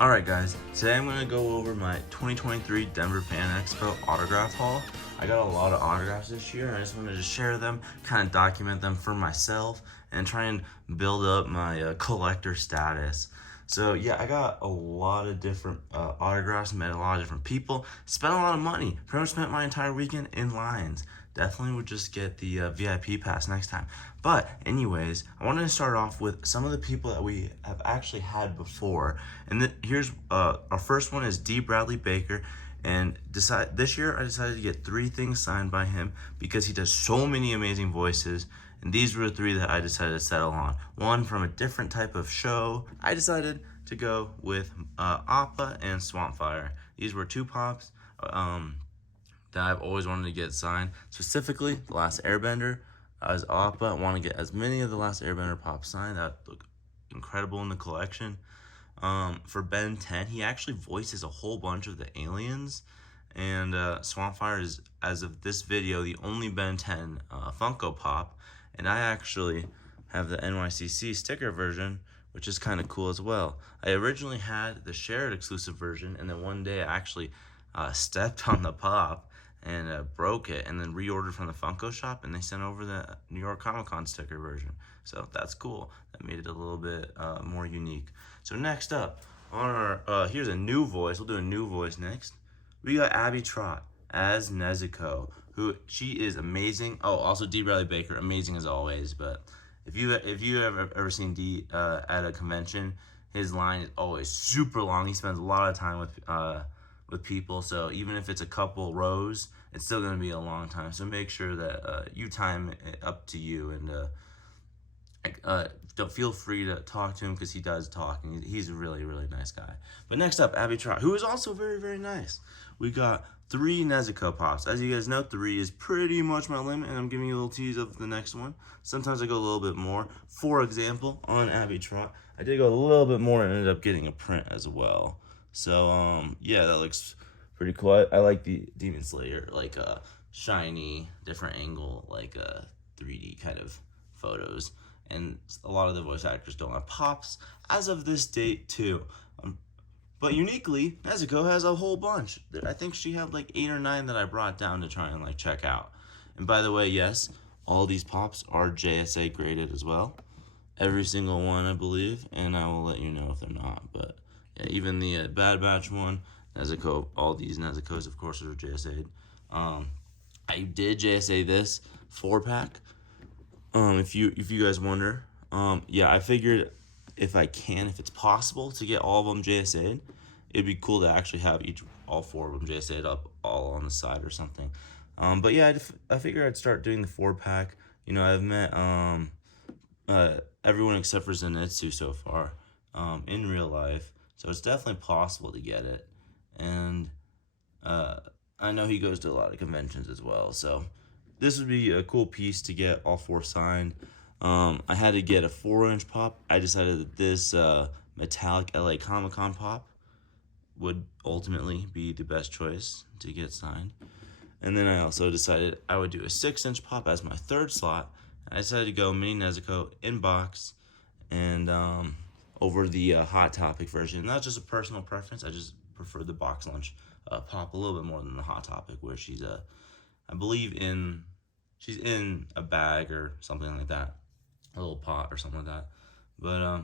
Alright guys, today I'm going to go over my 2023 Denver Fan Expo autograph haul. I got a lot of autographs this year and I just wanted to share them, kind of document them for myself, and try and build up my collector status. So yeah, I got a lot of different autographs, met a lot of different people, spent a lot of money, pretty much spent my entire weekend in lines. Definitely would just get the VIP pass next time. But anyways, I wanted to start off with some of the people that we have actually had before. And here's our first one is Dee Bradley Baker. And this year I decided to get 3 things signed by him because he does so many amazing voices. And these were the 3 that I decided to settle on. One from a different type of show. I decided to go with Appa and Swampfire. These were 2 pops that I've always wanted to get signed. Specifically, The Last Airbender as Appa. I want to get as many of The Last Airbender pops signed. That look incredible in the collection. For Ben 10, he actually voices a whole bunch of the aliens. And Swampfire is, as of this video, the only Ben 10 Funko Pop. And I actually have the NYCC sticker version, which is kind of cool as well. I originally had the shared exclusive version, and then one day I actually stepped on the pop and broke it, and then reordered from the Funko shop, and they sent over the New York Comic Con sticker version. So that's cool. That made it a little bit more unique. So next up on our here's a new voice. We'll do a new voice next. We got Abby Trott as Nezuko, who she is amazing. Oh, also Dee Bradley Baker, amazing as always. But if you have ever seen Dee at a convention, his line is always super long. He spends a lot of time with people, so even if it's a couple rows, it's still going to be a long time. So make sure that you time it up to you, and don't feel free to talk to him because he does talk, and he's a really, really nice guy. But next up, Abby Trott, who is also very, very nice. We got 3 Nezuko pops. As you guys know, 3 is pretty much my limit, and I'm giving you a little tease of the next one. Sometimes I go a little bit more. For example, on Abby Trott, I did go a little bit more and ended up getting a print as well. So yeah, that looks pretty cool. I like the Demon Slayer, like shiny, different angle, like 3D kind of photos. And a lot of the voice actors don't have pops as of this date too. But uniquely, Nezuko has a whole bunch. I think she had like 8 or 9 that I brought down to try and like check out. And by the way, yes, all these pops are JSA graded as well. Every single one, I believe, and I will let you know if they're not. But yeah, even the Bad Batch one, Nezuko, all these Nezuko's, of course, are JSA'd. I did JSA this 4-pack. If you guys wonder, yeah, I figured if it's possible to get all of them JSA'd, it'd be cool to actually have all 4 of them JSA'd up all on the side or something. But yeah, I figured I'd start doing the 4-pack. You know, I've met everyone except for Zenitsu so far in real life, so it's definitely possible to get it. And I know he goes to a lot of conventions as well, so this would be a cool piece to get all 4 signed. I had to get a 4-inch pop. I decided that this metallic LA Comic Con pop would ultimately be the best choice to get signed. And then I also decided I would do a 6-inch pop as my 3rd slot. I decided to go Mini Nezuko in box and over the Hot Topic version. And that's just a personal preference. I just prefer the box lunch pop a little bit more than the Hot Topic, where she's I believe she's in a bag or something like that, a little pot or something like that. But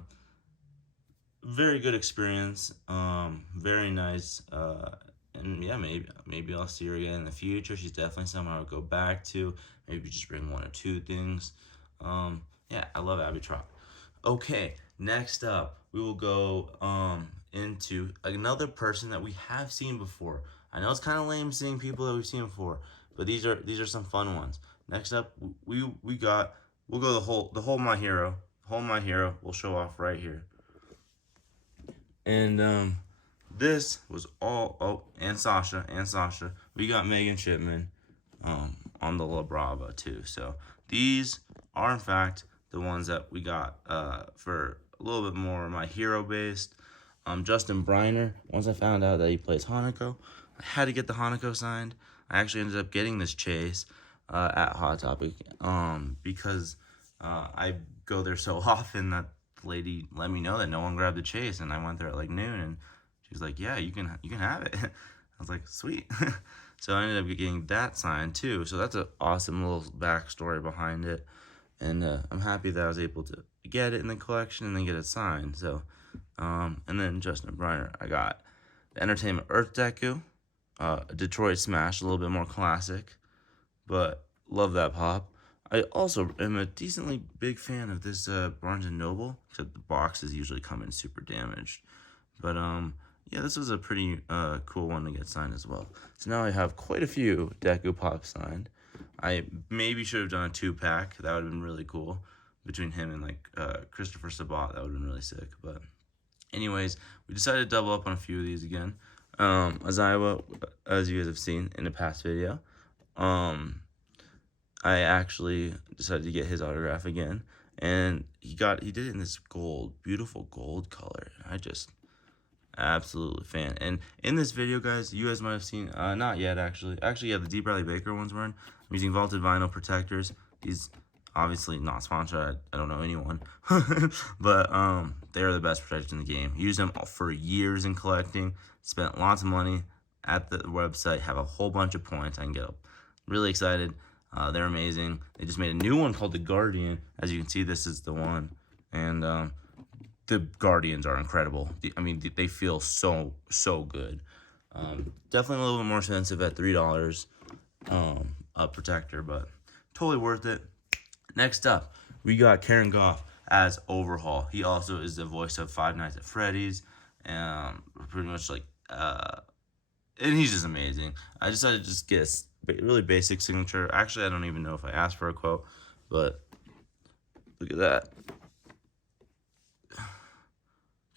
very good experience, very nice. And yeah, maybe I'll see her again in the future. She's definitely someone I would go back to. Maybe just bring 1 or 2 things. Yeah, I love Abby Trott. Okay, next up, we will go into another person that we have seen before. I know it's kind of lame seeing people that we've seen before, but these are some fun ones. Next up, we'll go the whole My Hero. Whole My Hero we'll show off right here. And this was all and Sasha. We got Megan Shipman on the La Brava too. So these are in fact the ones that we got for a little bit more My Hero based. Justin Briner, once I found out that he plays Hanako, I had to get the Hanako signed. I actually ended up getting this chase at Hot Topic because I go there so often that the lady let me know that no one grabbed the chase, and I went there at like noon, and She was like, yeah, you can have it. I was like, sweet. So I ended up getting that signed too. So that's an awesome little backstory behind it. And I'm happy that I was able to get it in the collection and then get it signed. So, and then Justin Briner, I got the Entertainment Earth Deku, Detroit Smash, a little bit more classic, but love that pop. I also am a decently big fan of this Barnes & Noble, except the boxes usually come in super damaged. But yeah, this was a pretty cool one to get signed as well. So now I have quite a few Deku Pops signed. I maybe should have done a 2-pack. That would have been really cool. Between him and like Christopher Sabat, that would have been really sick. But anyways, we decided to double up on a few of these again. Azawa, as you guys have seen in the past video, I actually decided to get his autograph again, and he did it in this beautiful gold color. I just absolutely fan. And in this video, guys, you guys might have seen, not yet actually. Actually, yeah, the Dee Bradley Baker one's wearing. I'm using vaulted vinyl protectors. These obviously not sponsored. I don't know anyone, but they are the best protectors in the game. Used them for years in collecting. Spent lots of money at the website. Have a whole bunch of points. I can get them. Really excited. They're amazing. They just made a new one called the Guardian. As you can see, this is the one, and the Guardians are incredible. I mean, they feel so good. Definitely a little bit more expensive at $3 a protector, but totally worth it. Next up, we got Karen Goff as Overhaul. He also is the voice of Five Nights at Freddy's, and pretty much like, and he's just amazing. I decided to just get a really basic signature. Actually, I don't even know if I asked for a quote, but look at that.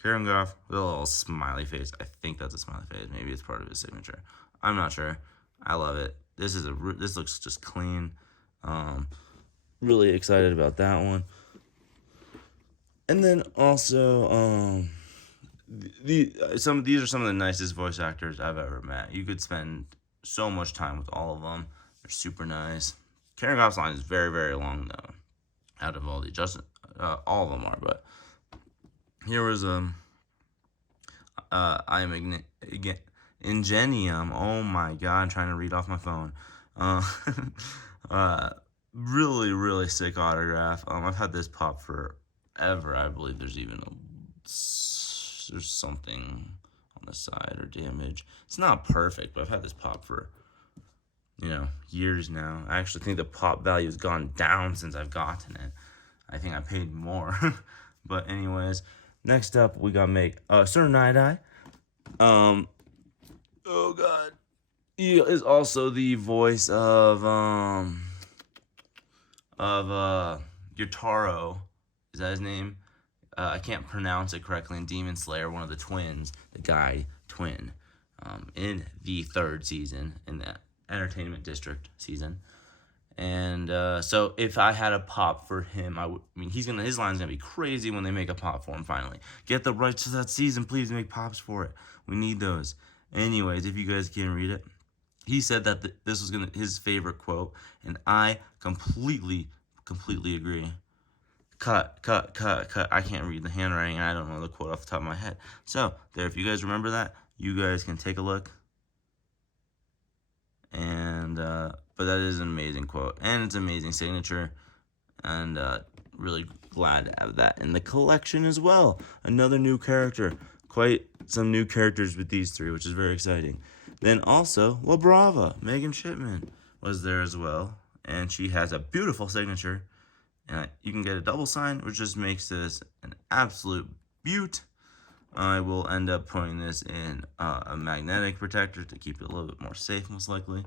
Karen Goff with a little smiley face. I think that's a smiley face. Maybe it's part of his signature. I'm not sure. I love it. This looks just clean. Really excited about that one. And then also, these are some of the nicest voice actors I've ever met. You could spend so much time with all of them. They're super nice. Karen Goff's line is very, very long though. Out of all all of them are, but here was I am Ingenium. Oh my god, I'm trying to read off my phone. Really, really sick autograph. I've had this pop forever. I believe there's something on the side or damage. It's not perfect, but I've had this pop for years now. I actually think the pop value has gone down since I've gotten it. I think I paid more. But anyways, next up we got Sir Night-Eye. Oh god. He is also the voice of Yotaro. Is that his name? I can't pronounce it correctly. In Demon Slayer, one of the twins, the guy twin, in the 3rd season, in the Entertainment District season. And so if I had a pop for him, I mean, his line's gonna be crazy when they make a pop for him finally. Get the rights to that season, please make pops for it. We need those. Anyways, if you guys can read it, he said that this was his favorite quote, and I completely agree. Cut. I can't read the handwriting, and I don't know the quote off the top of my head. So there, if you guys remember that, you guys can take a look. And but that is an amazing quote, and it's an amazing signature, and really glad to have that in the collection as well. Another new character, quite some new characters with these three, which is very exciting. Then also La Brava, Megan Shipman was there as well, and she has a beautiful signature, and you can get a double sign, which just makes this an absolute beaut. I will end up putting this in a magnetic protector to keep it a little bit more safe, most likely.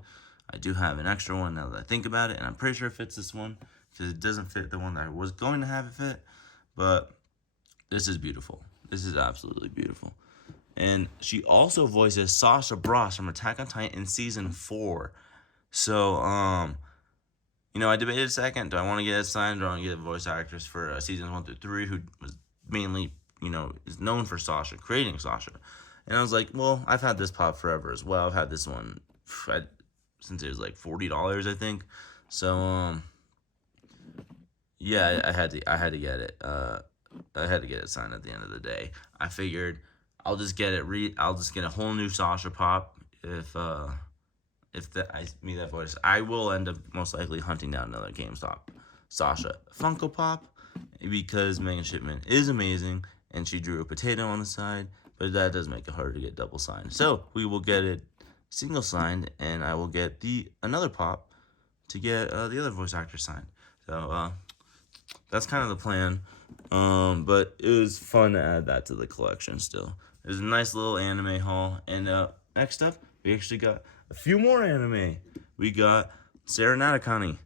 I do have an extra one now that I think about it, and I'm pretty sure it fits this one because it doesn't fit the one that I was going to have it fit. But this is beautiful. This is absolutely beautiful. And she also voices Sasha Bros from Attack on Titan Season 4. So, I debated a second. Do I want to get it signed, or do I want to get a voice actress for Seasons 1 through 3, who was mainly is known for Sasha, creating Sasha. And I was like, well, I've had this pop forever as well. I've had this one since it was like $40, I think. So, yeah, I had to get it. I had to get it signed at the end of the day. I figured I'll just get I'll just get a whole new Sasha pop if I meet that voice. I will end up most likely hunting down another GameStop Sasha Funko Pop because Megan Shipman is amazing and she drew a potato on the side, but that does make it harder to get double signed. So we will get it single signed, and I will get another pop to get the other voice actor signed. So that's kind of the plan. But it was fun to add that to the collection still. It was a nice little anime haul. And next up, we actually got a few more anime. We got Sarah Natakani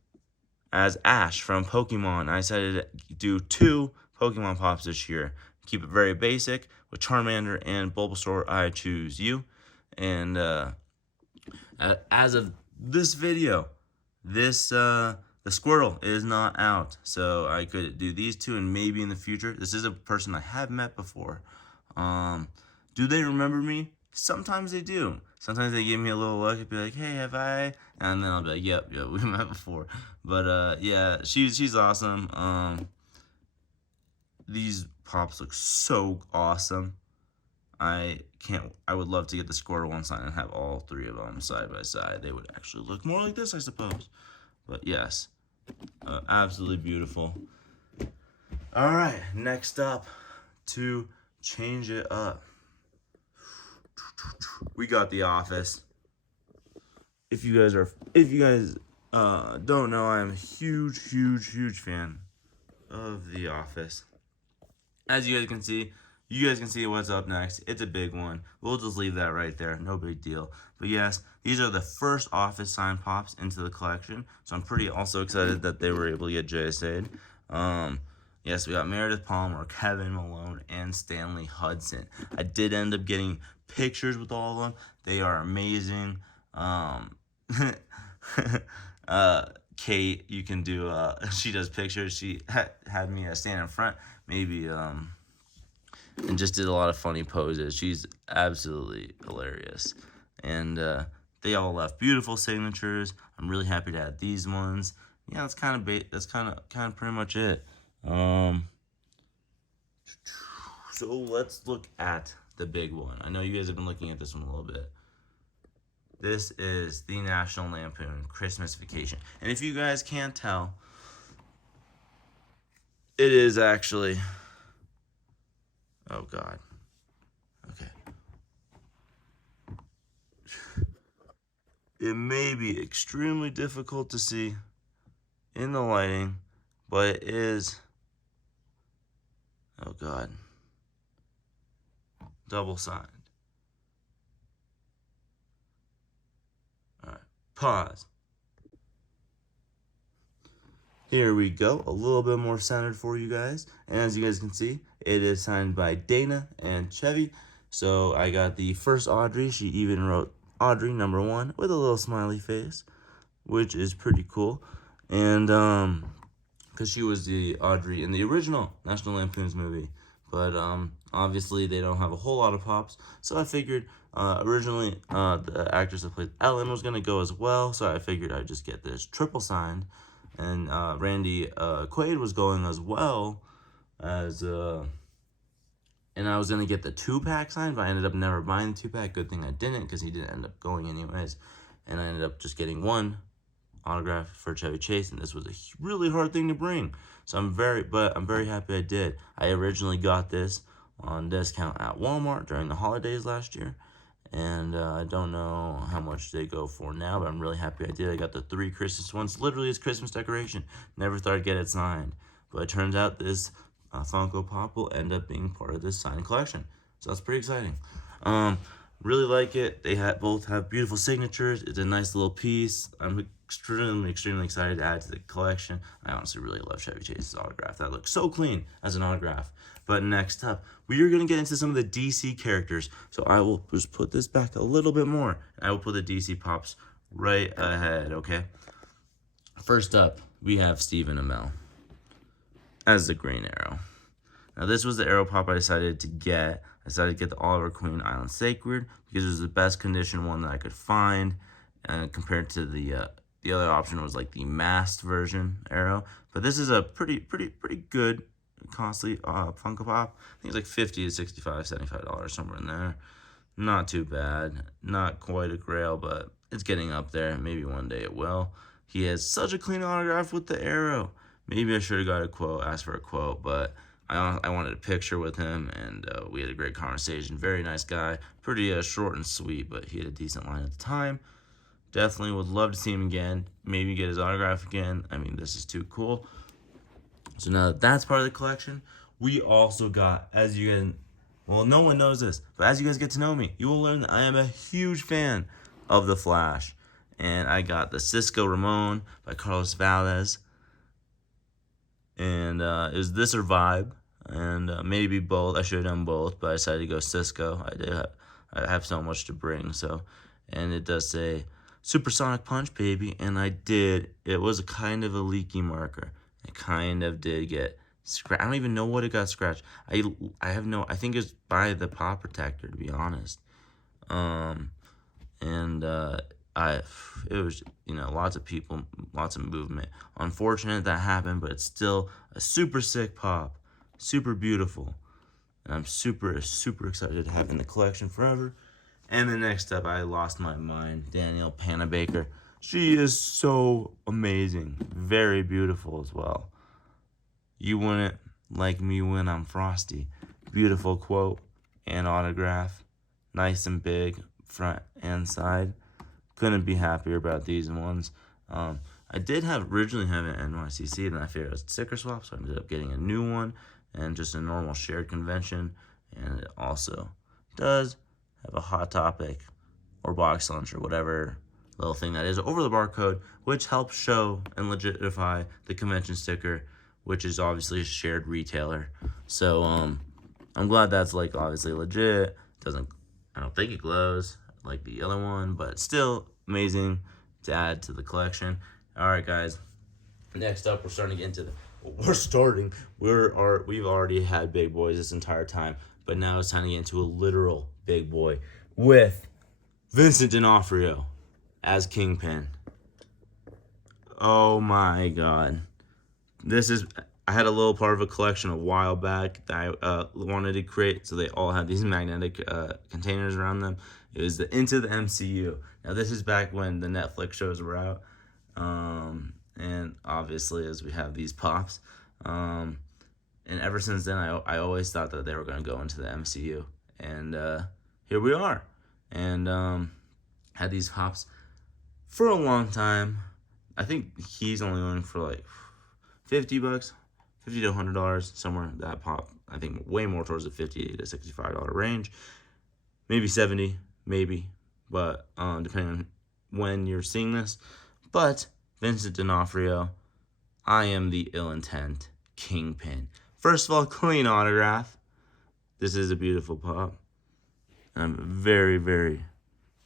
as Ash from Pokemon. I decided to do 2 Pokemon pops this year. Keep it very basic. With Charmander and Bulbasaur, I choose you. And as of this video, the Squirtle is not out, so I could do these 2, and maybe in the future. This is a person I have met before. Do they remember me? Sometimes they do. Sometimes they give me a little look and be like, "Hey, have I?" And then I'll be like, "Yep, we met before." But yeah, she's awesome. These pops look so awesome. I would love to get the Squirtle one signed and have all 3 of them side by side. They would actually look more like this, I suppose. But yes, absolutely beautiful. All right, next up, to change it up, we got The Office. If you guys don't know, I'm a huge fan of The Office. As you guys can see what's up next. It's a big one. We'll just leave that right there. No big deal. But yes, these are the first Office sign pops into the collection. So I'm pretty also excited that they were able to get JSA'd. Yes, we got Meredith Palmer, Kevin Malone, and Stanley Hudson. I did end up getting pictures with all of them. They are amazing. Kate, you can do, she does pictures. She had me stand in front, maybe, and just did a lot of funny poses. She's absolutely hilarious. And they all left beautiful signatures. I'm really happy to add these ones. Yeah, that's kind of pretty much it. So let's look at the big one. I know you guys have been looking at this one a little bit. This is the National Lampoon Christmas Vacation. And if you guys can't tell, it is actually... Oh, God. Okay. It may be extremely difficult to see in the lighting, but it is... Oh, God. Double signed. All right. Pause. Here we go, a little bit more centered for you guys. And as you guys can see, it is signed by Dana and Chevy. So I got the first Audrey. She even wrote Audrey #1 with a little smiley face, which is pretty cool. And because she was the Audrey in the original National Lampoon's movie. But obviously they don't have a whole lot of pops. So I figured originally the actress that played Ellen was going to go as well. So I figured I'd just get this triple signed. And Randy Quaid was going as well as, and I was going to get the 2-pack signed, but I ended up never buying the 2-pack. Good thing I didn't, because he didn't end up going anyways. And I ended up just getting 1 autograph for Chevy Chase, and this was a really hard thing to bring. So I'm very happy I did. I originally got this on discount at Walmart during the holidays last year. And I don't know how much they go for now, but I'm really happy I did. I got the 3 Christmas ones, literally as Christmas decoration. Never thought I'd get it signed. But it turns out this Funko Pop will end up being part of this signed collection. So that's pretty exciting. Really like it. They both have beautiful signatures. It's a nice little piece. I'm extremely excited to add to the collection. I honestly really love Chevy Chase's autograph. That looks so clean as an autograph. But next up, we are going to get into some of the DC characters. So I will just put this back a little bit more. I will put the DC pops right ahead, okay? First up, we have Stephen Amell as the Green Arrow. Now, this was the Arrow pop I decided to get. I decided to get the Oliver Queen Island Sacred because it was the best condition one that I could find, compared to the other option was like the masked version Arrow. But this is a pretty good costly Funko Pop. I think it's like 50 to 65, $75, somewhere in there. Not too bad. Not quite a grail, but it's getting up there. Maybe one day it will. He has such a clean autograph with the arrow. Maybe I should have got a quote, asked for a quote, but I wanted a picture with him, and we had a great conversation. Very nice guy. Pretty short and sweet, but he had a decent line at the time. Definitely would love to see him again. Maybe get his autograph again. I mean, this is too cool. So now that that's part of the collection, we also got, as you guys, well, no one knows this, but as you guys get to know me, you will learn that I am a huge fan of The Flash. And I got the Cisco Ramon by Carlos Valdez. And it was this or Vibe. And maybe both. I should have done both, but I decided to go Cisco. I have so much to bring, so. And it does say Supersonic Punch, baby. And I did. It was a kind of a leaky marker. It kind of did get scratched. I don't even know what it got scratched. I think it's by the pop protector, to be honest. It was, lots of people, lots of movement. Unfortunate that happened, but it's still a super sick pop, super beautiful. And I'm super, super excited to have in the collection forever. And then next up, I lost my mind, Danielle Baker. She is so amazing, very beautiful as well. You wouldn't like me when I'm frosty. Beautiful quote and autograph, nice and big, front and side. Couldn't be happier about these ones. I did originally have an NYCC, and I figured it was a sticker swap, so I ended up getting a new one and just a normal shared convention. And it also does have a Hot Topic or Box Lunch or whatever little thing that is over the barcode, which helps show and legitify the convention sticker, which is obviously a shared retailer. So I'm glad that's obviously legit. I don't think it glows like the other one, but still amazing to add to the collection. All right, guys. Next up, we're starting to get into we've already had big boys this entire time, but now it's time to get into a literal big boy with Vincent D'Onofrio as Kingpin. Oh my God. I had a little part of a collection a while back that I wanted to create, so they all had these magnetic containers around them. It was the Into the MCU. Now, this is back when the Netflix shows were out, and obviously, as we have these pops, and ever since then, I always thought that they were going to go into the MCU, and here we are, and had these pops for a long time. I think he's only going for $50, $50 to $100, somewhere that pop. I think way more towards the $50 to $65 range, maybe $70, maybe, but depending on when you're seeing this. But Vincent D'Onofrio, I am the ill intent Kingpin. First of all, clean autograph. This is a beautiful pop. I'm very, very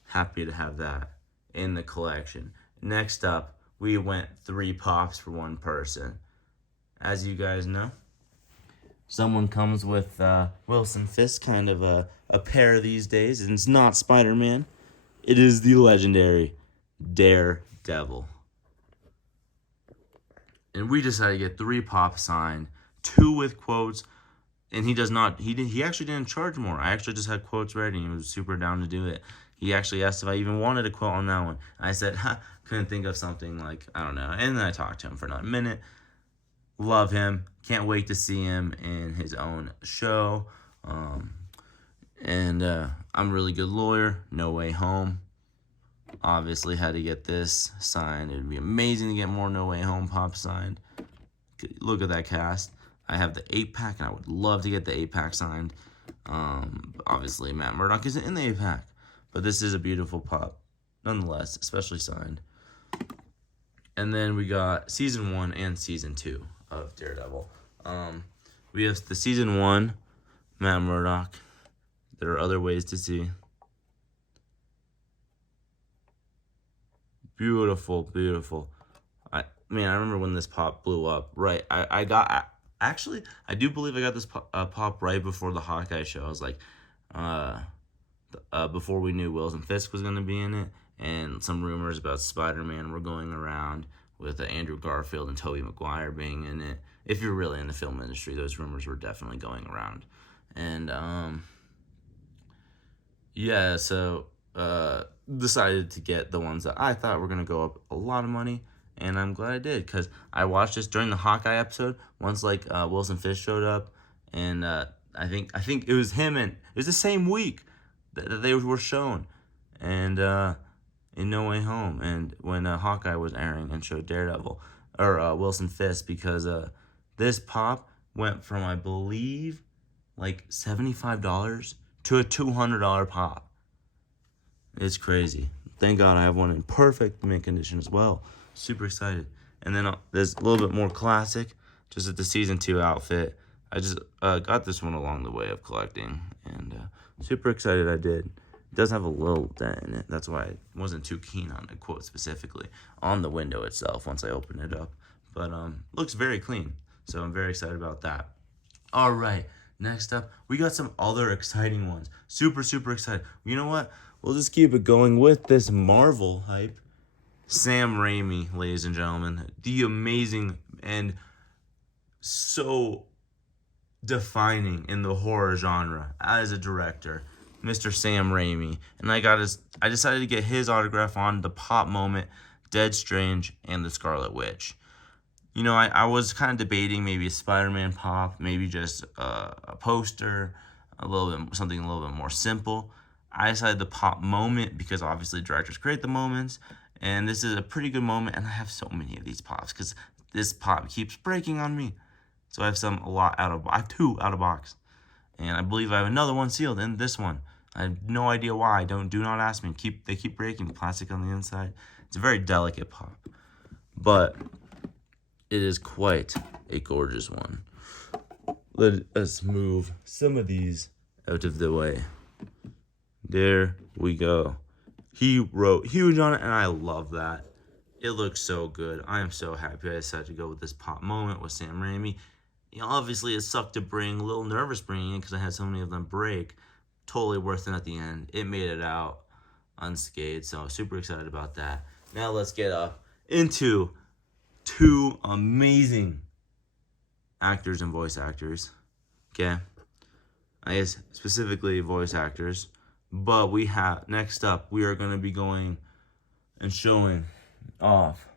happy to have that in the collection. Next up, we went 3 pops for one person. As you guys know, someone comes with Wilson Fisk, kind of a pair these days, and it's not Spider-Man. It is the legendary Daredevil. And we decided to get 3 pops signed, 2 with quotes, and he actually didn't charge more. I actually just had quotes ready, and he was super down to do it. He actually asked if I even wanted a quote on that one. I said, couldn't think of something I don't know. And then I talked to him for another minute. Love him. Can't wait to see him in his own show. And I'm a really good lawyer. No Way Home. Obviously had to get this signed. It would be amazing to get more No Way Home pops signed. Look at that cast. I have the 8-pack, and I would love to get the 8-pack signed. Obviously, Matt Murdock isn't in the 8-pack. But this is a beautiful pop, nonetheless, especially signed. And then we got Season 1 and Season 2 of Daredevil. We have the Season 1, Matt Murdock. There are other ways to see. Beautiful, beautiful. I remember when this pop blew up. Right, I do believe I got this pop right before the Hawkeye show. I was like, before we knew Wilson Fisk was going to be in it, and some rumors about Spider-Man were going around with Andrew Garfield and Tobey Maguire being in it. If you're really in the film industry, those rumors were definitely going around. And yeah, so decided to get the ones that I thought were gonna go up a lot of money, and I'm glad I did, because I watched this during the Hawkeye episode. Once Wilson Fisk showed up, and I think it was him, and it was the same week that they were shown, and in No Way Home, and when Hawkeye was airing and showed Daredevil or Wilson Fisk, because this pop went from, I believe, like $75 to a $200 pop. It's crazy. Thank God I have one in perfect mint condition as well. Super excited. And then there's a little bit more classic, just at the season 2 outfit. I just got this one along the way of collecting, and super excited I did. It does have a little dent in it. That's why I wasn't too keen on the quote specifically on the window itself once I opened it up. But looks very clean, so I'm very excited about that. All right, next up, we got some other exciting ones. Super, super excited. You know what? We'll just keep it going with this Marvel hype. Sam Raimi, ladies and gentlemen. The amazing and so defining in the horror genre as a director, Mr. Sam Raimi. And I decided to get his autograph on the Pop Moment, Dead Strange, and the Scarlet Witch. You know, I was kind of debating maybe a Spider-Man pop, maybe just a poster, something a little bit more simple. I decided the Pop Moment because obviously directors create the moments, and this is a pretty good moment, and I have so many of these pops because this pop keeps breaking on me. So I have I have 2 out of box, and I believe I have another one sealed in this one. I have no idea why. Do not ask me. They keep breaking. Plastic on the inside. It's a very delicate pop, but it is quite a gorgeous one. Let us move some of these out of the way. There we go. He wrote huge on it, and I love that. It looks so good. I am so happy I decided to go with this Pop Moment with Sam Raimi. You know, obviously, it sucked to bring, a little nervous bringing in because I had so many of them break. Totally worth it at the end. It made it out unscathed, so super excited about that. Now let's get up into 2 amazing actors and voice actors. Okay? I guess specifically voice actors. But next up, we are going to be going and showing off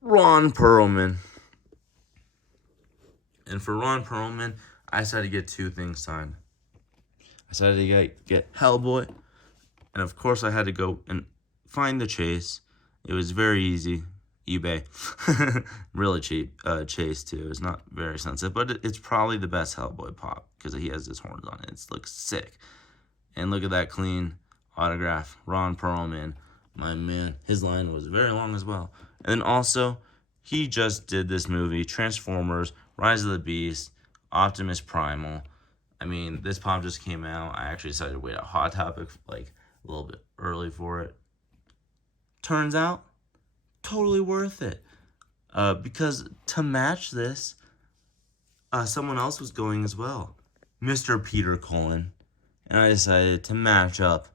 Ron Perlman. And for Ron Perlman, I decided to get 2 things signed. I decided to get Hellboy, and of course I had to go and find the Chase. It was very easy. eBay. Really cheap Chase too. It's not very expensive, but it's probably the best Hellboy pop because he has his horns on it. It looks sick. And look at that clean autograph. Ron Perlman, my man. His line was very long as well. And then also, he just did this movie, Transformers, Rise of the Beast, Optimus Primal. I mean, this pop just came out. I actually decided to wait a Hot Topic like a little bit early for it. Turns out, totally worth it. Because to match this, someone else was going as well. Mr. Peter Cullen. And I decided to match up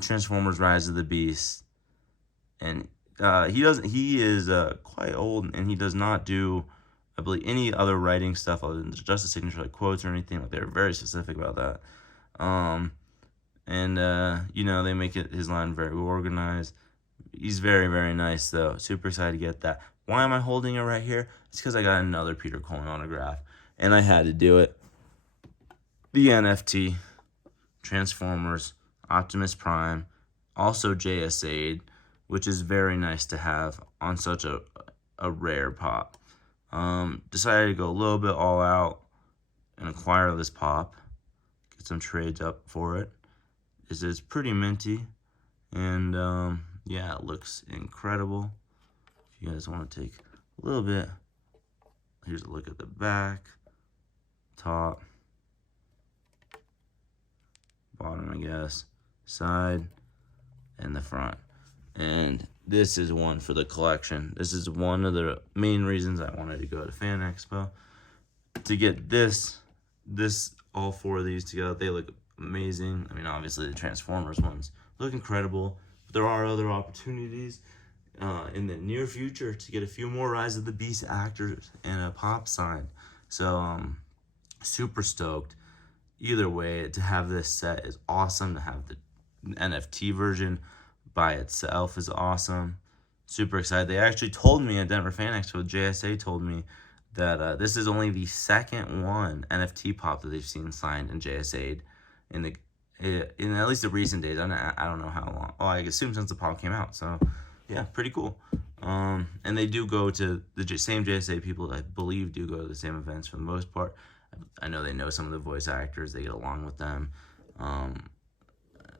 Transformers Rise of the Beast. And he is quite old, and he does not do, I believe, any other writing stuff other than just a signature like quotes or anything. Like, they're very specific about that. You know, they make his line very organized. He's very, very nice, though. Super excited to get that. Why am I holding it right here? It's because I got another Peter Cullen autograph, and I had to do it. The NFT, Transformers, Optimus Prime, also JSA'd, which is very nice to have on such a rare pop. Decided to go a little bit all out and acquire this pop. Get some trades up for it. It's pretty minty, and yeah, it looks incredible. If you guys want to take a little bit, here's a look at the back, top, bottom, I guess, side, and the front. And this is one for the collection. This is one of the main reasons I wanted to go to Fan Expo, to get all 4 of these together. They look amazing. I mean, obviously the Transformers ones look incredible, but there are other opportunities, in the near future to get a few more Rise of the Beast actors and a pop signed. So super stoked. Either way, to have this set is awesome. To have the NFT version by itself is awesome. Super excited. They actually told me at Denver Fan Expo, JSA told me that this is only the second one NFT pop that they've seen signed in JSA in the in at least the recent days. I don't know how long. Oh, I assume since the pop came out. So yeah, pretty cool. And they do go to the same JSA people, I believe, do go to the same events for the most part. I know they know some of the voice actors. They get along with them.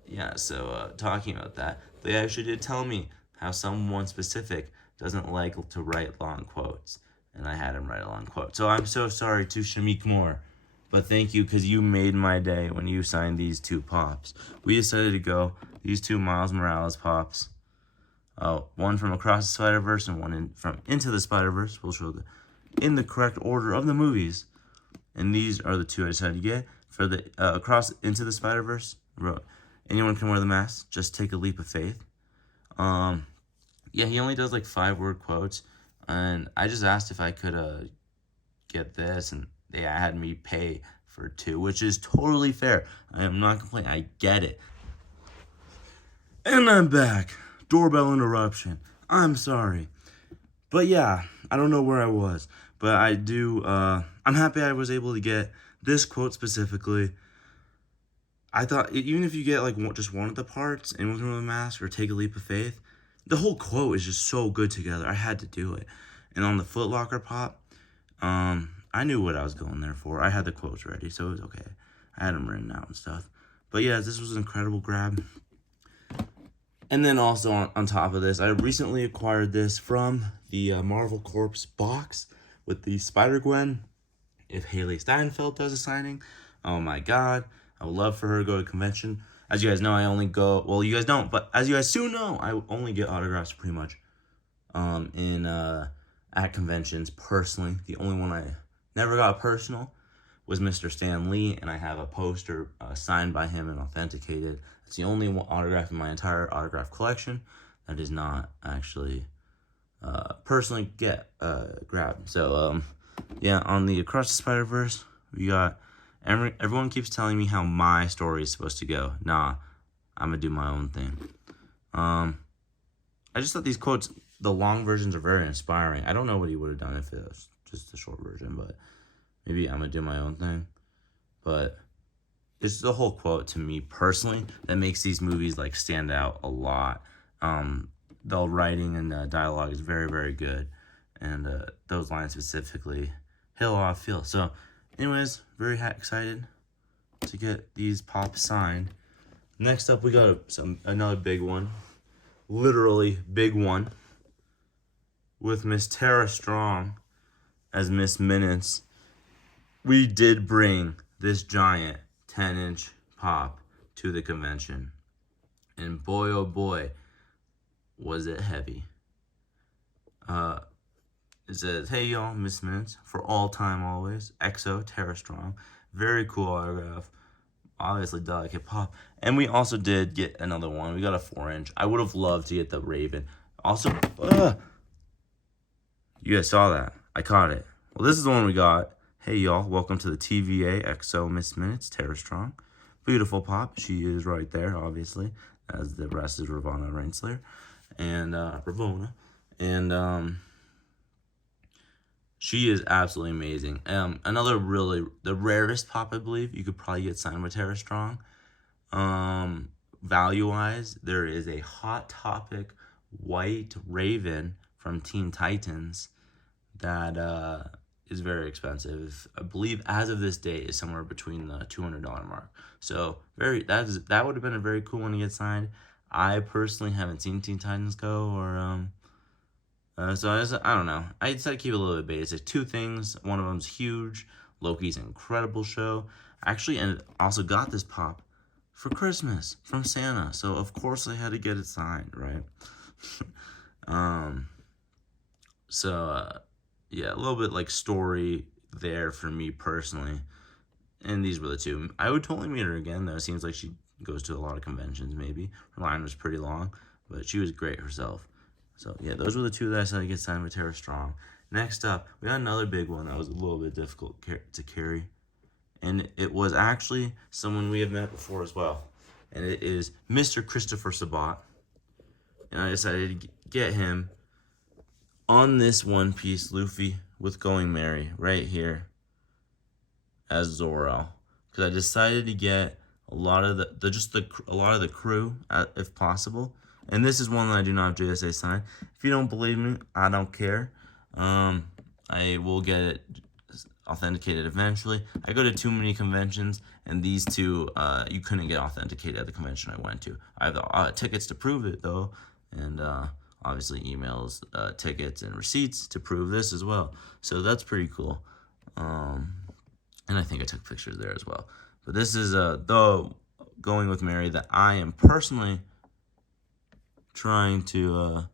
Yeah, so talking about that, they actually did tell me how someone specific doesn't like to write long quotes. And I had him write a long quote. So I'm so sorry to Shamik Moore. But thank you, because you made my day when you signed these two pops. We decided to go, these two Miles Morales pops. One from Across the Spider-Verse and one from Into the Spider-Verse. We'll show in the correct order of the movies. And these are the two I decided to get. For the Across Into the Spider-Verse, wrote, anyone can wear the mask, just take a leap of faith. Yeah, he only does like 5-word quotes. And I just asked if I could get this, and they had me pay for 2, which is totally fair. I am not complaining. I get it. And I'm back. Doorbell interruption. I'm sorry. But yeah, I don't know where I was. But I do, I'm happy I was able to get this quote specifically. I thought, even if you get like just one of the parts, anyone can wear the mask or take a leap of faith, the whole quote is just so good together. I had to do it. And on the Foot Locker pop, I knew what I was going there for. I had the quotes ready, so it was okay. I had them written out and stuff. But yeah, this was an incredible grab. And then also on top of this, I recently acquired this from the Marvel Corps box with the Spider-Gwen. If Haley Steinfeld does a signing, oh my god, I would love for her to go to a convention. As you guys know, I only go, well, you guys don't, but as you guys soon know, I only get autographs pretty much at conventions personally. The only one I never got personal was Mr. Stan Lee, and I have a poster signed by him and authenticated. It's the only autograph in my entire autograph collection that is not actually personally grabbed. So yeah, on the Across the Spider-Verse, we got everyone keeps telling me how my story is supposed to go. Nah, I'm gonna do my own thing. I just thought these quotes, the long versions, are very inspiring. I don't know what he would have done if it was just a short version, but maybe I'm gonna do my own thing. But it's the whole quote to me personally that makes these movies like stand out a lot. The writing and dialogue is very, very good, and those lines specifically hit a lot of feel. So anyways, very excited to get these pops signed. Next up, we got another big one, literally big one, with Miss Tara Strong as Miss Minutes. We did bring this giant 10-inch pop to the convention, and boy oh boy was it heavy. It says, hey y'all, Miss Minutes, for all time always, EXO, Tara Strong. Very cool autograph. Obviously delicate pop. And we also did get another one. We got a 4-inch. I would have loved to get the Raven. Also, you guys saw that. I caught it. Well, this is the one we got. Hey y'all, welcome to the TVA EXO Miss Minutes, Tara Strong. Beautiful pop. She is right there, obviously, as the rest is Ravonna Renslayer. And Ravonna. And she is absolutely amazing. Another really, the rarest pop, I believe, you could probably get signed with Tara Strong. Value-wise, there is a Hot Topic white Raven from Teen Titans that is very expensive. I believe as of this day is somewhere between the $200 mark. So that would have been a very cool one to get signed. I personally haven't seen Teen Titans Go, or so I don't know. I decided to keep it a little bit basic. 2 things. One of them's huge. Loki's incredible show. Actually, and also got this pop for Christmas from Santa. So of course I had to get it signed, right? Yeah, a little bit like story there for me personally. And these were the 2. I would totally meet her again, though. It seems like she goes to a lot of conventions, maybe. Her line was pretty long, but she was great herself. So yeah, those were the two that I decided to get signed with Tara Strong. Next up, we got another big one that was a little bit difficult to carry. And it was actually someone we have met before as well. And it is Mr. Christopher Sabat. And I decided to get him on this One Piece Luffy with Going Merry right here as Zoro. Because I decided to get a lot of a lot of the crew if possible. And this is one that I do not have JSA signed. If you don't believe me, I don't care. I will get it authenticated eventually. I go to too many conventions, and these two you couldn't get authenticated at the convention I went to. I have the tickets to prove it though, and obviously emails, tickets, and receipts to prove this as well. So that's pretty cool. And I think I took pictures there as well. But this is the Going with Mary that I am personally trying to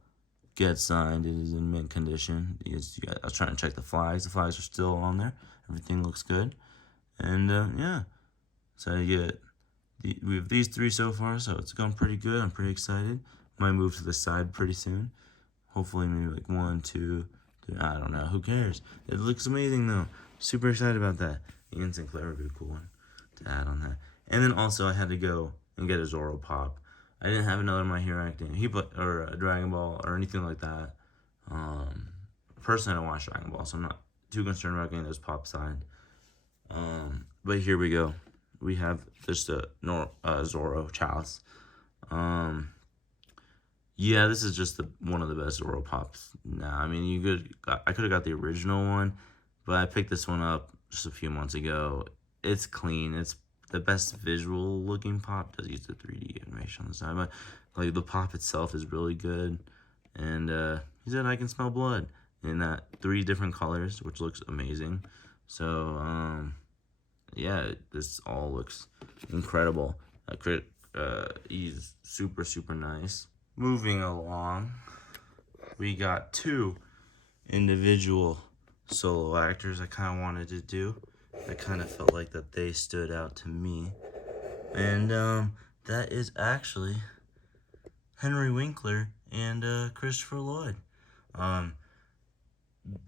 get signed. It is in mint condition. I was trying to check the flags. The flags are still on there. Everything looks good. And yeah, so we have these three so far, so it's going pretty good. I'm pretty excited. Might move to the side pretty soon. Hopefully maybe like 1, 2, 3, I don't know. Who cares? It looks amazing though. Super excited about that. Ian Sinclair would be a cool one to add on that. And then also I had to go and get a Zoro pop. I didn't have another My Hero Academia or a Dragon Ball or anything like that. Personally, I don't watch Dragon Ball, so I'm not too concerned about getting those pops signed. But here we go. We have just a Zoro Chalice. Yeah, this is just one of the best Zoro pops. Nah, I mean, I could have got the original one, but I picked this one up just a few months ago. It's clean. It's the best visual looking pop. Does use the 3D animation on the side, but like the pop itself is really good. And he said I can smell blood in that 3 different colors, which looks amazing. So yeah, this all looks incredible. He's super nice. Moving along, we got 2 individual solo actors I kind of wanted to do. I kind of felt like that they stood out to me. And that is actually Henry Winkler and Christopher Lloyd.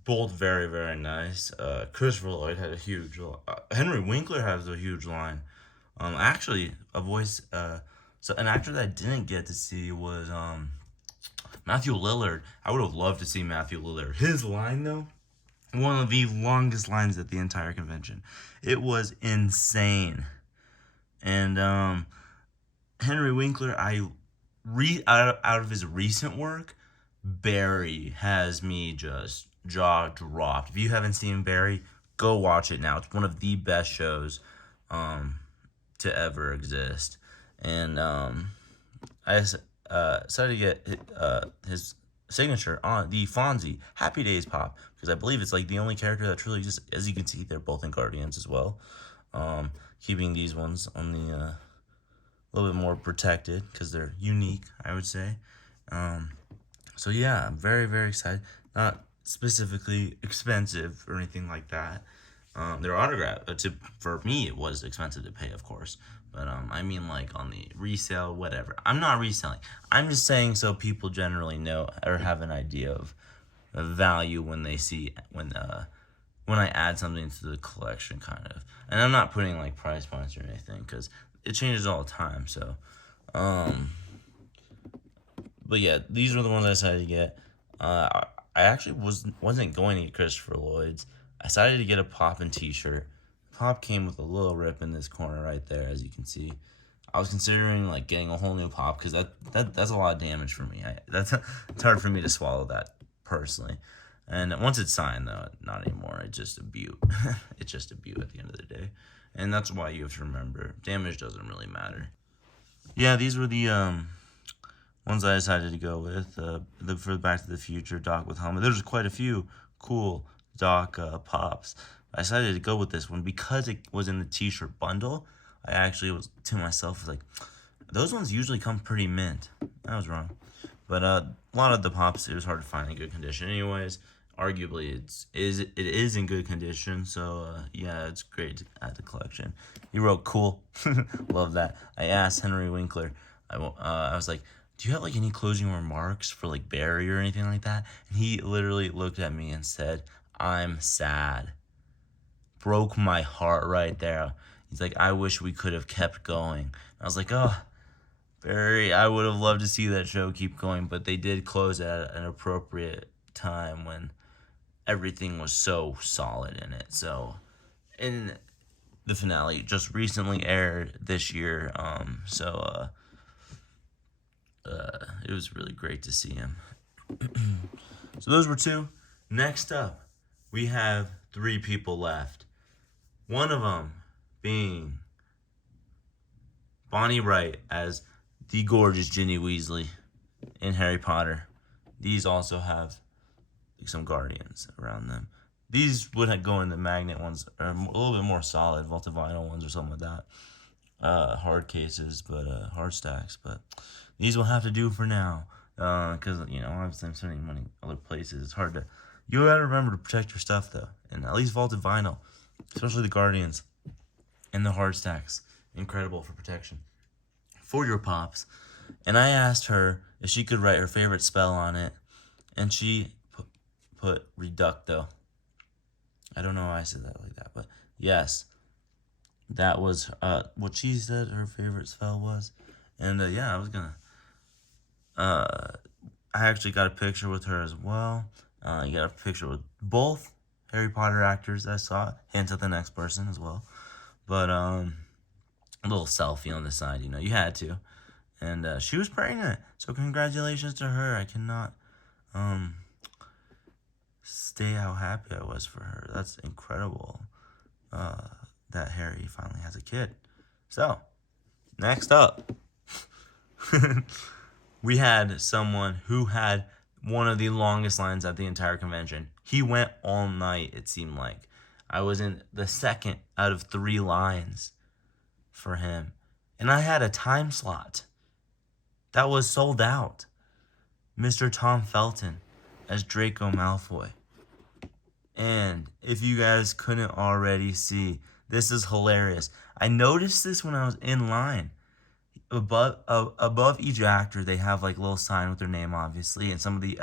Both very nice. Christopher Lloyd had a huge Henry Winkler has a huge line. Actually, a voice... So an actor that I didn't get to see was Matthew Lillard. I would have loved to see Matthew Lillard. His line, though, one of the longest lines at the entire convention. It was insane. And Henry Winkler, out of his recent work, Barry has me just jaw dropped. If you haven't seen Barry, go watch it now. It's one of the best shows to ever exist. And I decided to get his signature on the Fonzie Happy Days pop, because I believe it's like the only character that truly exists. As you can see, they're both in Guardians as well. Keeping these ones on the a little bit more protected because they're unique, I would say. So yeah, I'm very excited. Not specifically expensive or anything like that. Their autograph, for me, it was expensive to pay, of course. But I mean, like on the resale, whatever. I'm not reselling. I'm just saying so people generally know or have an idea of the value when they see when I add something to the collection, kind of. And I'm not putting like price points or anything because it changes all the time. So, but yeah, these are the ones I decided to get. I actually wasn't going to get Christopher Lloyd's. I decided to get a Poppin' t-shirt. Pop came with a little rip in this corner right there, as you can see. I was considering like getting a whole new pop because that's a lot of damage for me. It's hard for me to swallow that personally. And once it's signed, though, not anymore. It's just a beaut. It's just a beaut at the end of the day. And that's why you have to remember, damage doesn't really matter. Yeah, these were the ones I decided to go with. For the Back to the Future Doc with helmet. There's quite a few cool Doc pops. I decided to go with this one because it was in the t-shirt bundle. I actually was to myself like, those ones usually come pretty mint. I was wrong. But a lot of the pops, it was hard to find in good condition. Anyways, arguably it is in good condition. So yeah, it's great to add to the collection. You wrote cool. Love that. I asked Henry Winkler, I was like, do you have like any closing remarks for like Barry or anything like that? And he literally looked at me and said, I'm sad. Broke my heart right there. He's like, I wish we could have kept going. I was like, oh, Barry, I would have loved to see that show keep going, but they did close at an appropriate time when everything was so solid in it. So, and the finale just recently aired this year. It was really great to see him. So those were two. Next up, we have three people left. One of them being Bonnie Wright as the gorgeous Ginny Weasley in Harry Potter. These also have like some guardians around them. These would go in the magnet ones, or a little bit more solid, vaulted vinyl ones or something like that. Hard cases, but hard stacks. But these will have to do for now, because obviously I'm spending money other places. It's hard to. You gotta remember to protect your stuff though, and at least vaulted vinyl, especially the guardians and the hard stacks, incredible for protection for your pops. And I asked her if she could write her favorite spell on it, and she put reducto. I don't know why I said that like that, but yes, that was what she said her favorite spell was. And I was gonna. I actually got a picture with her as well. You got a picture with both Harry Potter actors I saw. Hint at the next person as well. But a little selfie on the side, you had to. And she was pregnant, so congratulations to her. I cannot say how happy I was for her. That's incredible that Harry finally has a kid. So, next up, we had someone who had one of the longest lines at the entire convention. He went all night, it seemed like. I was in the second out of 3 lines for him. And I had a time slot that was sold out. Mr. Tom Felton as Draco Malfoy. And if you guys couldn't already see, this is hilarious. I noticed this when I was in line. Above each actor, they have like a little sign with their name, obviously, and some of the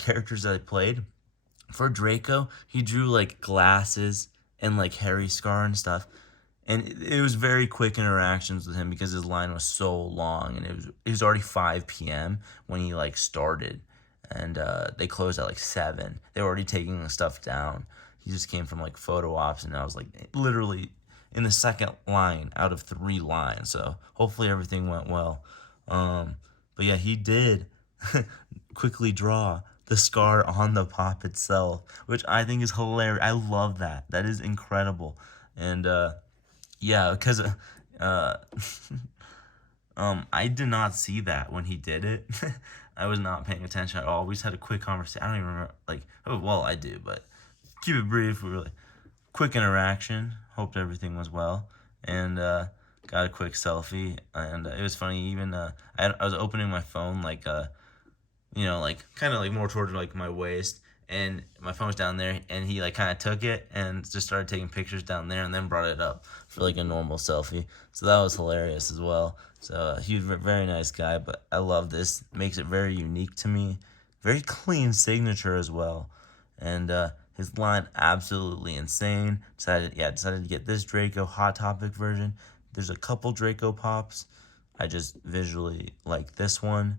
characters that I played. For Draco, he drew like glasses and like Harry scar and stuff, and it was very quick interactions with him because his line was so long, and it was already 5 p.m. when he like started, and they closed at like 7. They were already taking the stuff down. He just came from like photo ops, and I was like literally in the second line out of 3 lines. So hopefully everything went well. But yeah, he did quickly draw the scar on the pop itself, which I think is hilarious. I love that. That is incredible. And because I did not see that when he did it. I was not paying attention at all. We just had a quick conversation. I don't even remember, I do, but keep it brief. We were like, quick interaction. Hoped everything was well, and got a quick selfie. And it was funny. Even I was opening my phone kind of like more towards like my waist, and my phone was down there, and he like kind of took it and just started taking pictures down there, and then brought it up for like a normal selfie. So that was hilarious as well. So he was a very nice guy, but I love this. Makes it very unique to me. Very clean signature as well, and his line absolutely insane. Decided to get this Draco Hot Topic version. There's a couple Draco pops. I just visually like this one.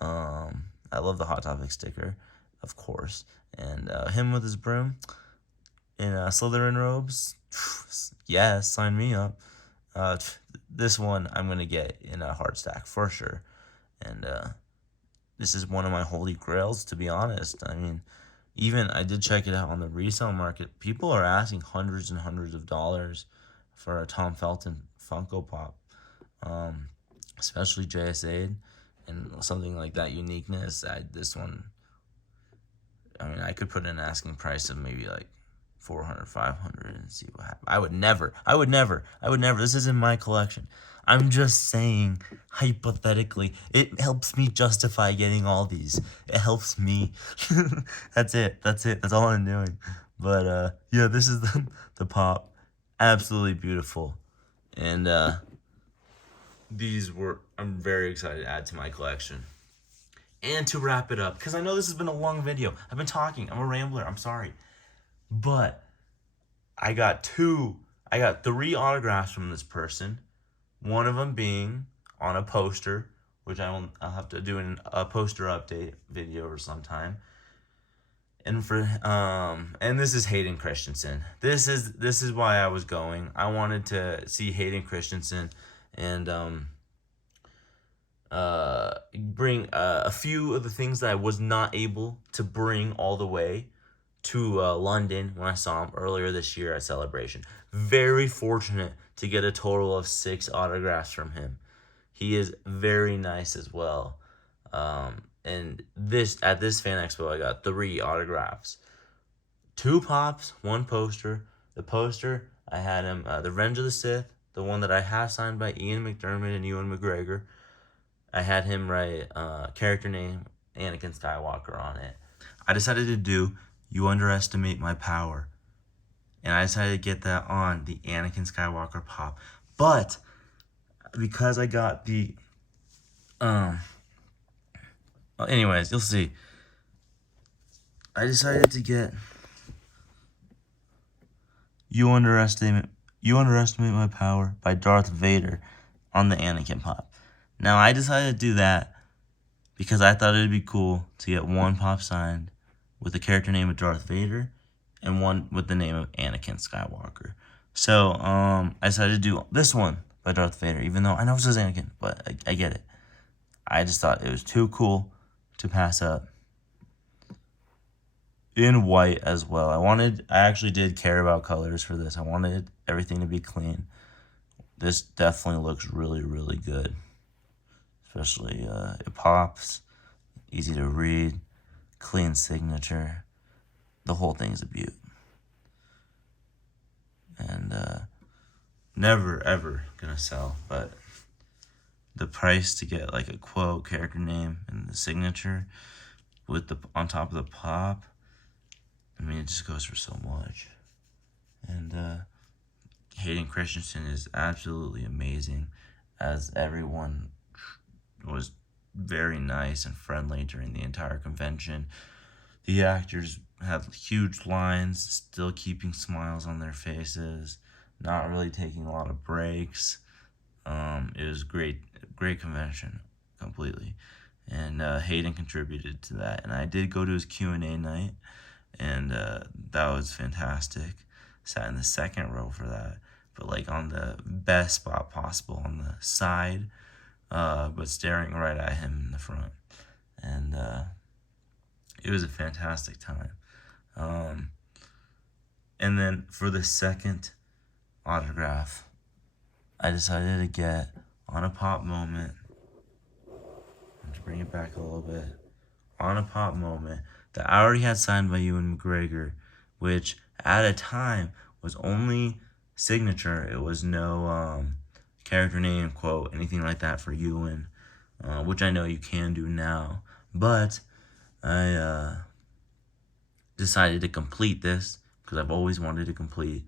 I love the Hot Topic sticker, of course. And him with his broom in Slytherin robes. Yes, sign me up. This one I'm going to get in a hard stack for sure. And this is one of my holy grails, to be honest. I mean, even I did check it out on the resale market. People are asking hundreds and hundreds of dollars for a Tom Felton Funko Pop, especially JSA and something like that uniqueness. This one, I mean, I could put an asking price of maybe like 400, 500 and see what happens. I would never. This isn't my collection. I'm just saying, hypothetically, it helps me justify getting all these. It helps me. That's it. That's all I'm doing. But, this is the pop. Absolutely beautiful. And, I'm very excited to add to my collection. And to wrap it up, because I know this has been a long video. I've been talking. I'm a rambler. I'm sorry. But I got three autographs from this person. One of them being on a poster, which I'll have to do a poster update video or sometime. And and this is Hayden Christensen. This is why I was going. I wanted to see Hayden Christensen and bring a few of the things that I was not able to bring all the way to London when I saw him earlier this year at Celebration. Very fortunate to get a total of 6 autographs from him. He is very nice as well. And at this Fan Expo, I got 3 autographs. 2 pops, 1 poster. The poster, I had him, the Revenge of the Sith, the one that I have signed by Ian McDermott and Ewan McGregor. I had him write character name, Anakin Skywalker on it. I decided to do You Underestimate My Power. And I decided to get that on the Anakin Skywalker pop. But because I got the anyways, you'll see. I decided to get You Underestimate My Power by Darth Vader on the Anakin pop. Now, I decided to do that because I thought it would be cool to get 1 pop signed with the character name of Darth Vader and 1 with the name of Anakin Skywalker. So, I decided to do this one by Darth Vader, even though I know it says Anakin, but I get it. I just thought it was too cool to pass up. In white as well. I actually did care about colors for this. I wanted everything to be clean. This definitely looks really, really good. Especially, it pops, easy to read, clean signature. The whole thing's a beaut. And, never, ever gonna sell, but the price to get like a quote, character name, and the signature with on top of the pop, I mean, it just goes for so much. And Hayden Christensen is absolutely amazing, as everyone was very nice and friendly during the entire convention. The actors had huge lines, still keeping smiles on their faces, not really taking a lot of breaks. It was great convention, completely. And Hayden contributed to that. And I did go to his Q&A night, and that was fantastic. Sat in the second row for that, but like on the best spot possible, on the side, but staring right at him in the front. And it was a fantastic time. And then for the second autograph, I decided to get on a pop moment. To bring it back a little bit. On a pop moment that I already had signed by Ewan McGregor, which at a time was only signature. It was no character name, quote, anything like that for Ewan, which I know you can do now. But I decided to complete this because I've always wanted to complete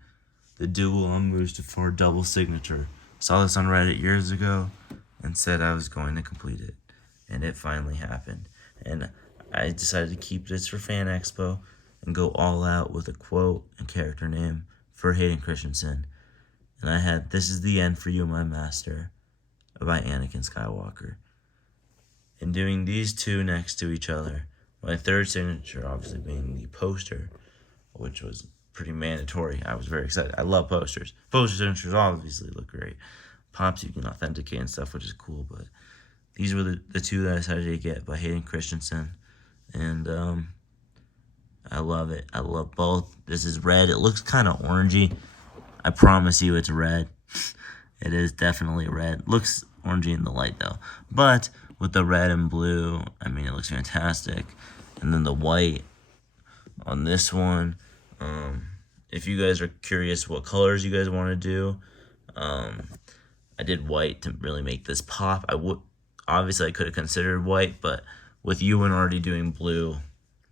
the dual on Mustafar double signature. Saw this on Reddit years ago and said I was going to complete it. And it finally happened. And I decided to keep this for Fan Expo and go all out with a quote and character name for Hayden Christensen. And I had This Is the End for You, My Master by Anakin Skywalker. And doing these two next to each other, my third signature obviously being the poster, which was pretty mandatory. I was very excited. I love posters. Poster signatures obviously look great. Pops you can authenticate and stuff, which is cool, but these were the two that I decided to get by Hayden Christensen. And I love it. I love both. This is red. It looks kind of orangey. I promise you it's red. It is definitely red. Looks orangey in the light though. But with the red and blue, I mean, it looks fantastic. And then the white on this one. If you guys are curious what colors you guys want to do, I did white to really make this pop. Obviously I could have considered white, but with Ewan already doing blue,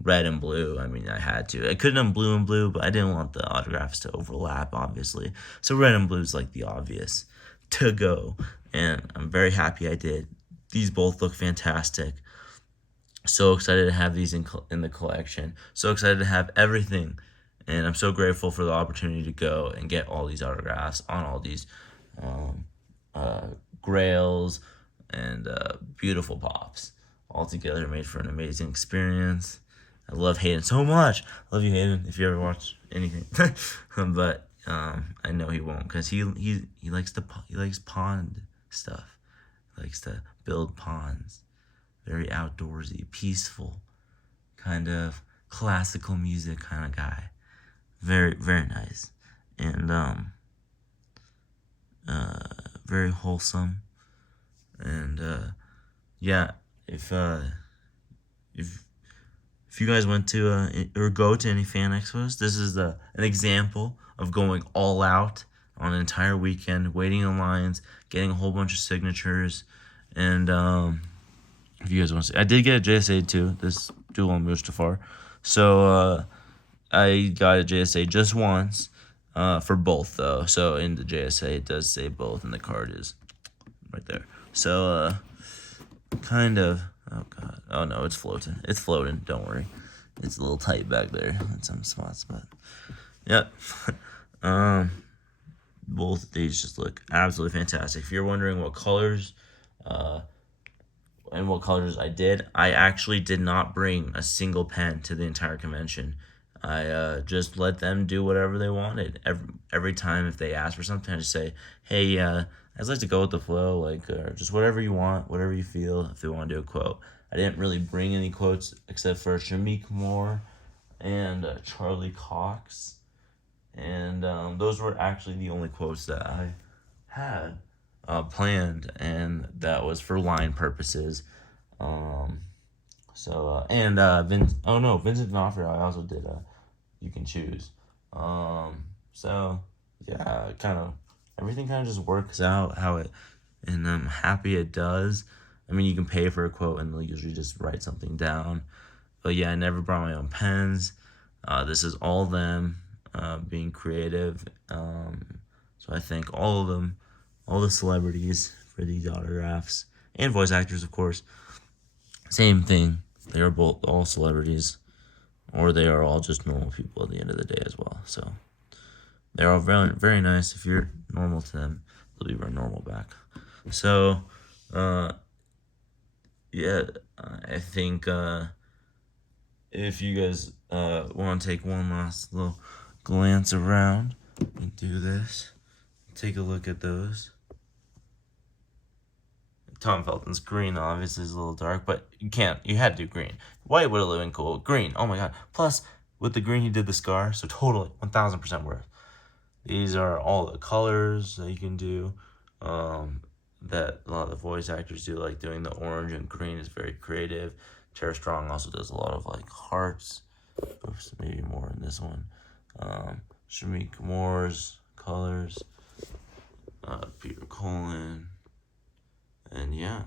red and blue, I mean, I had to. I could have done blue and blue, but I didn't want the autographs to overlap, obviously. So red and blue is like the obvious to go, and I'm very happy I did. These both look fantastic. So excited to have these in the collection. So excited to have everything, and I'm so grateful for the opportunity to go and get all these autographs on all these um, grails and beautiful pops. All together made for an amazing experience. I love Hayden so much. I love you, Hayden, if you ever watch anything. But I know he won't, because he likes pond stuff. He likes to build ponds. Very outdoorsy, peaceful, kind of classical music kind of guy. Very, very nice. And very wholesome. And yeah, if you guys went to or go to any fan expos, this is an example of going all out on an entire weekend, waiting in lines, getting a whole bunch of signatures, and if you guys want to see, I did get a JSA too, this Dual Mustafar. So I got a JSA just once, for both though. So in the JSA it does say both, and the card is right there. So kind of, oh god, oh no, it's floating. It's floating, don't worry. It's a little tight back there in some spots, but yeah. Both of these just look absolutely fantastic. If you're wondering what colors and what colors I actually did not bring a single pen to the entire convention. I just let them do whatever they wanted. Every time if they ask for something, I just say, hey, I'd like to go with the flow, like just whatever you want, whatever you feel, if they want to do a quote. I didn't really bring any quotes except for Shamik Moore and Charlie Cox. And those were actually the only quotes that I had planned, and that was for line purposes. And Vincent D'Onofrio, I also did You Can Choose. So yeah, everything kind of just works out how it, and I'm happy it does. I mean, you can pay for a quote and they'll usually just write something down. But yeah, I never brought my own pens. This is all them being creative. So I thank all of them, all the celebrities for these autographs, and voice actors, of course. Same thing. They are both all celebrities, or they are all just normal people at the end of the day as well. So they're all very, very nice. If you're normal to them, they'll be very normal back. So, yeah, I think if you guys want to take one last little glance around and do this, take a look at those. Tom Felton's green obviously is a little dark, but you had to do green. White would have been cool. Green, oh my god. Plus, with the green he did the scar, so totally 1000% worth. These are all the colors that you can do, that a lot of the voice actors do, like doing the orange and green is very creative. Tara Strong also does a lot of like hearts. Oops, maybe more in this one. Shamik Moore's colors. Peter Cullen. And yeah,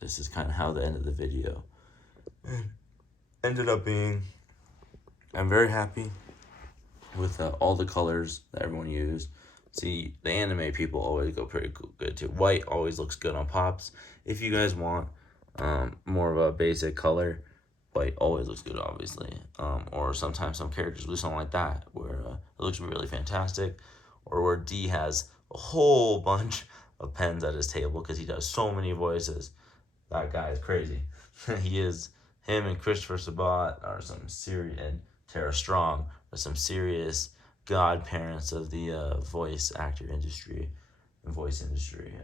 this is kind of how the end of the video ended up being. I'm very happy with all the colors that everyone used. See, the anime people always go pretty good too. White always looks good on pops. If you guys want more of a basic color, white always looks good, obviously. Or sometimes some characters do something like that, where it looks really fantastic. Or where Dee has a whole bunch of pens at his table because he does so many voices. That guy is crazy. Him and Christopher Sabat are some serious, and Tara Strong are some serious godparents of the voice actor industry and voice industry.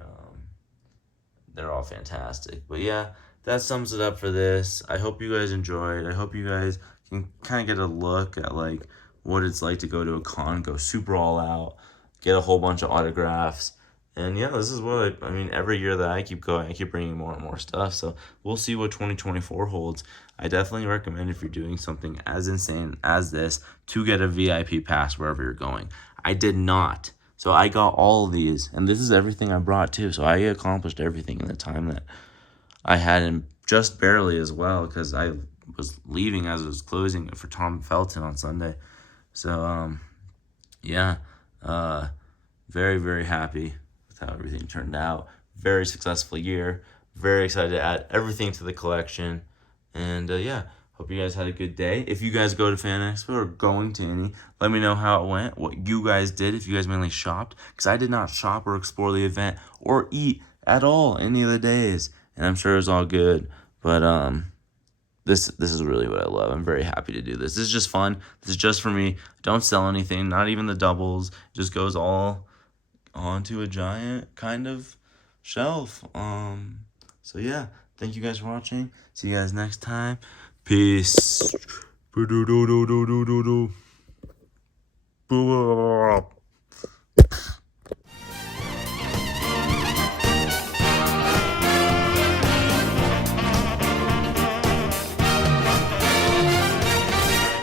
They're all fantastic. But yeah, that sums it up for this. I hope you guys enjoyed. I hope you guys can kind of get a look at like what it's like to go to a con, go super all out, get a whole bunch of autographs. And yeah, this is what I mean, every year that I keep going, I keep bringing more and more stuff. So we'll see what 2024 holds. I definitely recommend, if you're doing something as insane as this, to get a VIP pass wherever you're going. I did not. So I got all of these, and this is everything I brought too. So I accomplished everything in the time that I had, and just barely as well, because I was leaving as it was closing for Tom Felton on Sunday. So yeah, very, very happy how everything turned out. Very successful year. Very excited to add everything to the collection. And yeah, hope you guys had a good day. If you guys go to Fan Expo or going to any, let me know how it went, what you guys did, if you guys mainly shopped. Because I did not shop or explore the event or eat at all any of the days. And I'm sure it was all good. But this is really what I love. I'm very happy to do this. This is just fun. This is just for me. Don't sell anything, not even the doubles. It just goes all onto a giant kind of shelf. So yeah, thank you guys for watching. See you guys next time. Peace.